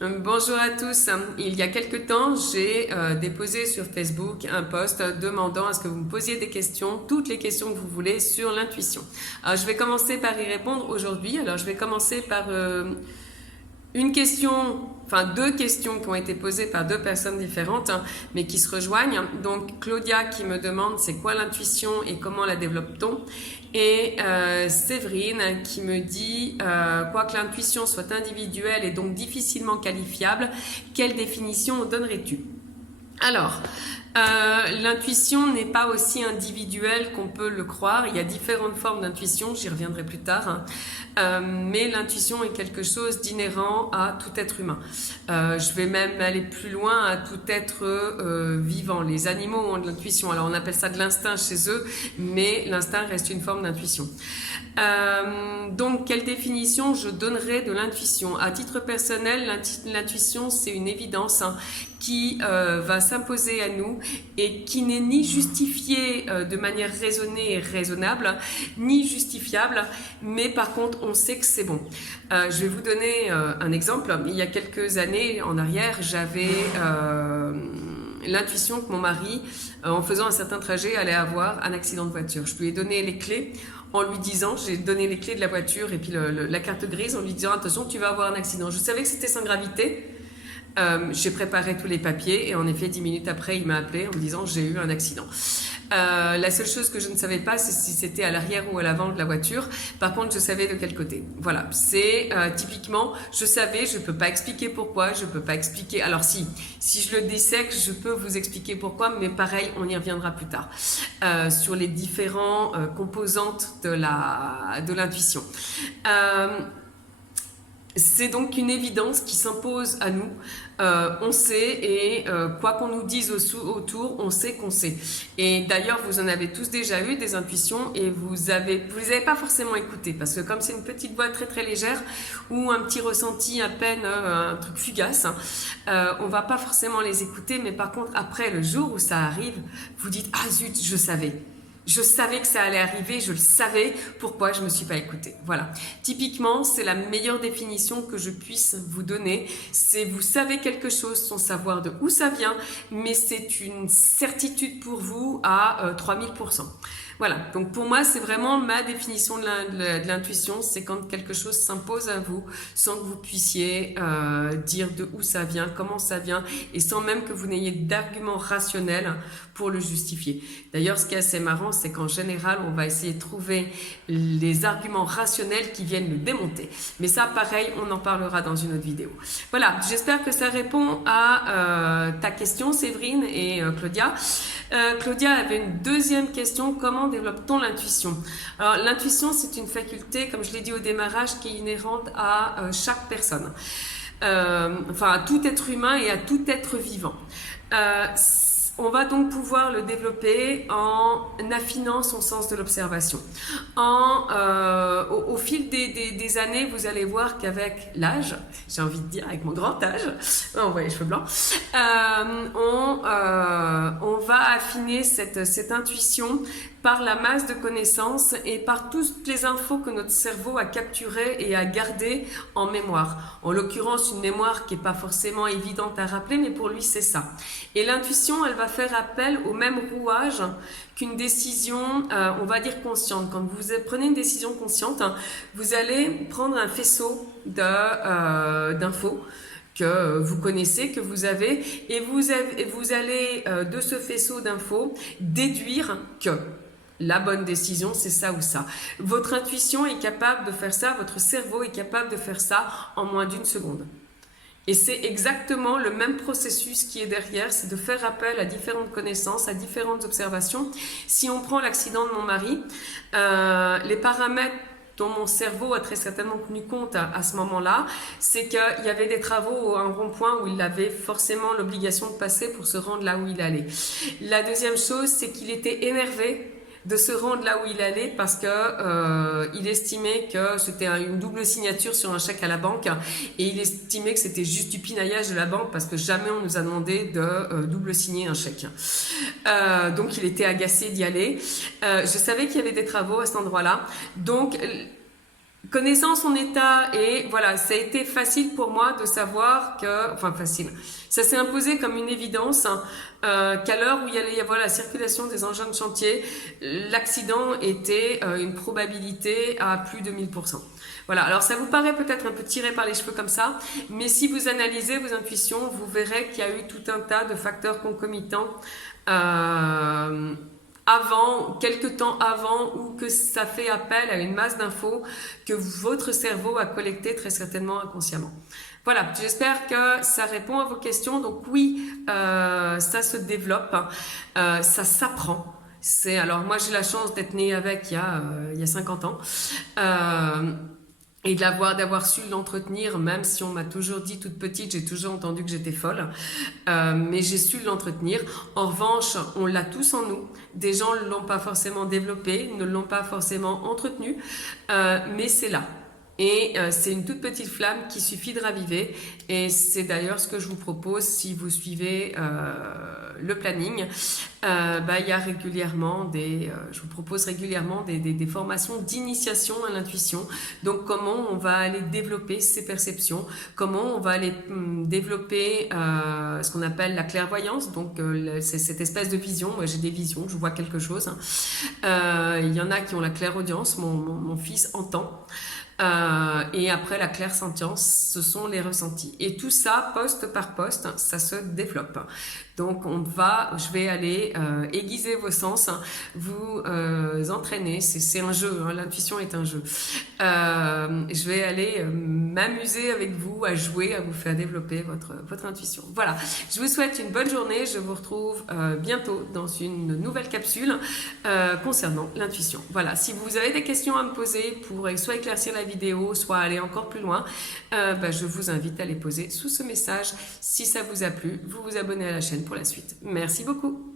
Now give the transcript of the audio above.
Bonjour à tous. Il y a quelque temps, j'ai déposé sur Facebook un post demandant à ce que vous me posiez des questions, toutes les questions que vous voulez sur l'intuition. Alors, je vais commencer par y répondre aujourd'hui. Alors, je vais commencer par une question, enfin deux questions qui ont été posées par deux personnes différentes, mais qui se rejoignent. Donc Claudia qui me demande c'est quoi l'intuition et comment la développe-t-on, et Séverine qui me dit quoi que l'intuition soit individuelle et donc difficilement qualifiable, quelle définition donnerais-tu? Alors, l'intuition n'est pas aussi individuelle qu'on peut le croire. Il y a différentes formes d'intuition, j'y reviendrai plus tard. Mais l'intuition est quelque chose d'inhérent à tout être humain. Je vais même aller plus loin, à tout être vivant. Les animaux ont de l'intuition. Alors on appelle ça de l'instinct chez eux, mais l'instinct reste une forme d'intuition. Donc, quelle définition je donnerais de l'intuition? À titre personnel, l'intuition, c'est une évidence qui va s'imposer à nous et qui n'est ni justifiée de manière raisonnée et raisonnable, ni justifiable, mais par contre, on sait que c'est bon. Je vais vous donner un exemple. Il y a quelques années en arrière, j'avais l'intuition que mon mari, en faisant un certain trajet, allait avoir un accident de voiture. Je lui ai donné les clés en lui disant, j'ai donné les clés de la voiture et puis la carte grise en lui disant attention, tu vas avoir un accident. Je savais que c'était sans gravité. J'ai préparé tous les papiers et en effet 10 minutes après il m'a appelé en me disant j'ai eu un accident. La seule chose que je ne savais pas c'est si c'était à l'arrière ou à l'avant de la voiture. Par contre je savais de quel côté. Voilà, c'est typiquement je savais, je peux pas expliquer pourquoi, je peux pas expliquer. Alors si je le dissèque je peux vous expliquer pourquoi, mais pareil on y reviendra plus tard sur les différents composantes de l'intuition. C'est donc une évidence qui s'impose à nous. On sait et quoi qu'on nous dise autour, on sait qu'on sait. Et d'ailleurs, vous en avez tous déjà eu des intuitions et vous les avez pas forcément écoutées parce que comme c'est une petite voix très très légère ou un petit ressenti à peine, un truc fugace, on va pas forcément les écouter. Mais par contre, après le jour où ça arrive, vous dites ah zut, je savais. Je savais que ça allait arriver, je le savais, pourquoi je ne me suis pas écoutée. Voilà. Typiquement, c'est la meilleure définition que je puisse vous donner. C'est vous savez quelque chose sans savoir de où ça vient, mais c'est une certitude pour vous à 3000%. Voilà, donc pour moi c'est vraiment ma définition de l'intuition, c'est quand quelque chose s'impose à vous sans que vous puissiez dire de où ça vient, comment ça vient et sans même que vous n'ayez d'arguments rationnels pour le justifier. D'ailleurs ce qui est assez marrant c'est qu'en général on va essayer de trouver les arguments rationnels qui viennent le démonter. Mais ça pareil on en parlera dans une autre vidéo. Voilà, j'espère que ça répond à ta question Séverine et Claudia. Claudia avait une deuxième question, comment développe-t-on l'intuition? Alors l'intuition c'est une faculté, comme je l'ai dit au démarrage, qui est inhérente à chaque personne, enfin à tout être humain et à tout être vivant. On va donc pouvoir le développer en affinant son sens de l'observation. Au fil des années, vous allez voir qu'avec l'âge, j'ai envie de dire avec mon grand âge, on voit les cheveux blancs, on va affiner cette intuition par la masse de connaissances et par toutes les infos que notre cerveau a capturées et a gardées en mémoire. En l'occurrence, une mémoire qui n'est pas forcément évidente à rappeler, mais pour lui, c'est ça. Et l'intuition, elle va faire appel au même rouage qu'une décision, on va dire consciente. Quand vous prenez une décision consciente, vous allez prendre un faisceau d'infos que vous connaissez, que vous avez, et vous allez de ce faisceau d'infos déduire que la bonne décision, c'est ça ou ça. Votre intuition est capable de faire ça, votre cerveau est capable de faire ça en moins d'une seconde. Et c'est exactement le même processus qui est derrière, c'est de faire appel à différentes connaissances, à différentes observations. Si on prend l'accident de mon mari, les paramètres dont mon cerveau a très certainement tenu compte à ce moment-là, c'est qu'il y avait des travaux à un rond-point où il avait forcément l'obligation de passer pour se rendre là où il allait. La deuxième chose, c'est qu'il était énervé de se rendre là où il allait parce que il estimait que c'était une double signature sur un chèque à la banque et il estimait que c'était juste du pinaillage de la banque parce que jamais on nous a demandé de double signer un chèque. Donc il était agacé d'y aller. Je savais qu'il y avait des travaux à cet endroit-là. Donc Connaissant son état, et voilà, ça a été facile pour moi de savoir que, enfin facile, ça s'est imposé comme une évidence, hein, qu'à l'heure où il allait y avoir la circulation des engins de chantier, l'accident était une probabilité à plus de 1000%. Voilà, alors ça vous paraît peut-être un peu tiré par les cheveux comme ça, mais si vous analysez vos intuitions, vous verrez qu'il y a eu tout un tas de facteurs concomitants avant, quelques temps avant, ou que ça fait appel à une masse d'infos que votre cerveau a collecté très certainement inconsciemment. Voilà, j'espère que ça répond à vos questions. Donc oui, ça se développe, ça s'apprend. Alors moi j'ai la chance d'être née avec il y a 50 ans. Et d'avoir su l'entretenir, même si on m'a toujours dit toute petite, j'ai toujours entendu que j'étais folle, mais j'ai su l'entretenir. En revanche, on l'a tous en nous. Des gens ne l'ont pas forcément développé, ne l'ont pas forcément entretenu, mais c'est là. Et c'est une toute petite flamme qu'il suffit de raviver. Et c'est d'ailleurs ce que je vous propose si vous suivez le planning. Il y a régulièrement je vous propose régulièrement des formations d'initiation à l'intuition. Donc comment on va aller développer ces perceptions, comment on va aller développer ce qu'on appelle la clairvoyance. Donc c'est cette espèce de vision. Moi j'ai des visions, je vois quelque chose. Il y en a qui ont la clairaudience, mon fils entend. Et après la clairsentience, ce sont les ressentis. Et tout ça, poste par poste, ça se développe. Donc je vais aller aiguiser vos sens, vous entraîner. C'est un jeu, hein, l'intuition est un jeu. Je vais aller m'amuser avec vous, à jouer, à vous faire développer votre intuition. Voilà, je vous souhaite une bonne journée. Je vous retrouve bientôt dans une nouvelle capsule concernant l'intuition. Voilà, si vous avez des questions à me poser pour soit éclaircir la vidéo, soit aller encore plus loin, je vous invite à les poser sous ce message. Si ça vous a plu, vous vous abonnez à la chaîne pour la suite. Merci beaucoup.